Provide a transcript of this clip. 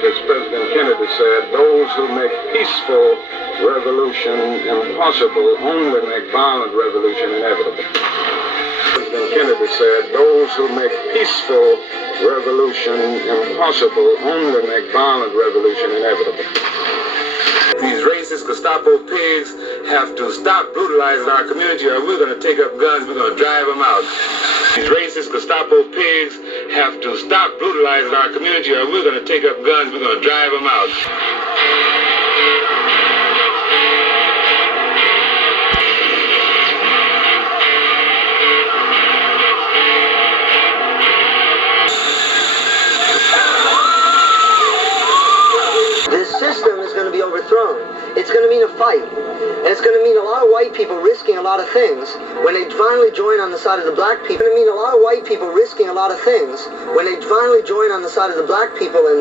As President Kennedy said, those who make peaceful revolution impossible only make violent revolution inevitable. President Kennedy said, those who make peaceful revolution impossible only make violent revolution inevitable. These racist Gestapo pigs have to stop brutalizing our community, or we're going to take up guns, we're going to drive them out. These racist Gestapo pigs have to stop brutalizing our community, or we're going to take up guns, we're going to drive them out. This system is going to be overthrown. It's going to mean a fight. And it's going to mean a lot of white people risking a lot of things when they finally join on the side of the black people. It's going to mean a lot of white people risking a lot of things when they finally join on the side of the black people and the